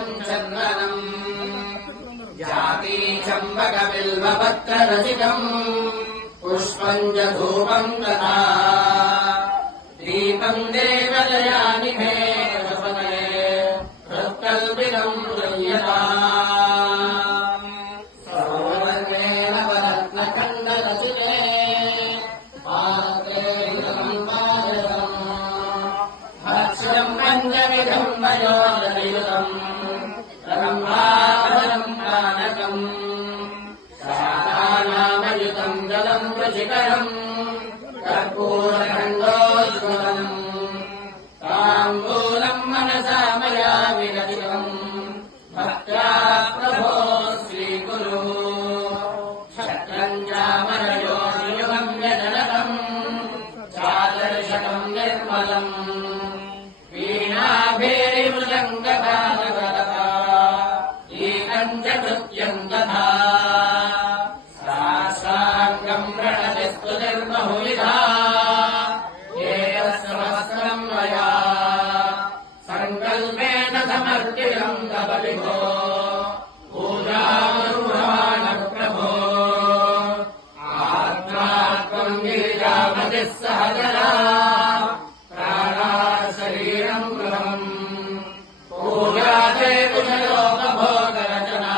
सुगन्धितम् चन्दनम् जाती चम्पकबिल्वपत्ररचितम् पुष्पम् च धूपम् तथा दीपम् देवदयानि मे वसते हृत्कल्पितम् हृयताम् सौवर्णेन वरत्नखण्डरचिते पादे पादम् भक्ष्यम् पञ्चविधम् वयोदयुतम् रम्भावरम् पानकम् शालानामयुतम् जलम् रुचिकरम् कर्पूरखण्डोज्ज्वलम् ताम्बूलम् मनसा मया विरचितम् भक्त्या प्रभो श्रीकुरु शक्रम् चामरयोनियुगम् व्यजनतम् चादर्शकम् निर्मलम् वीणाभेरिमृदङ्गगानगरता एकम् च नृत्यम् तथा साङ्गम् प्रणति स्तुतिर्बहुविधा एतत्सहस्रम् मया सङ्कल्पेन समर्पितम् तव विभो पूजानुभाणप्रभो आत्मा त्वम् गिरिजापतिः सहजरा प्राणा शरीरम् गृहम् पूजाते कुशलोपभोगरचना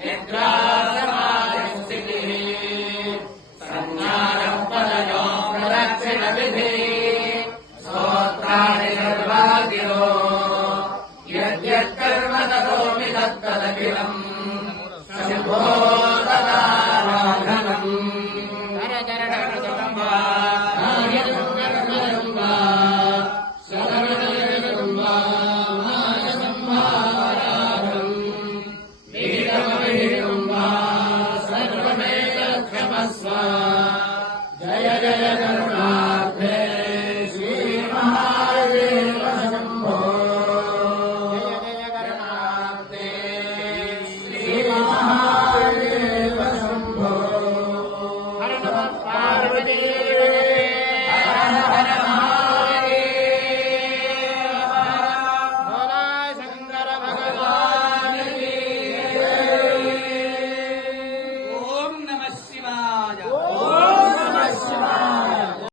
निद्रा समाधिस्थितिः संज्ञानम् पदयो प्रदक्षिणविधिः स्तोत्राणि सर्वागिरो यद्यत्कर्म ततोऽपि तत्तदखिलम्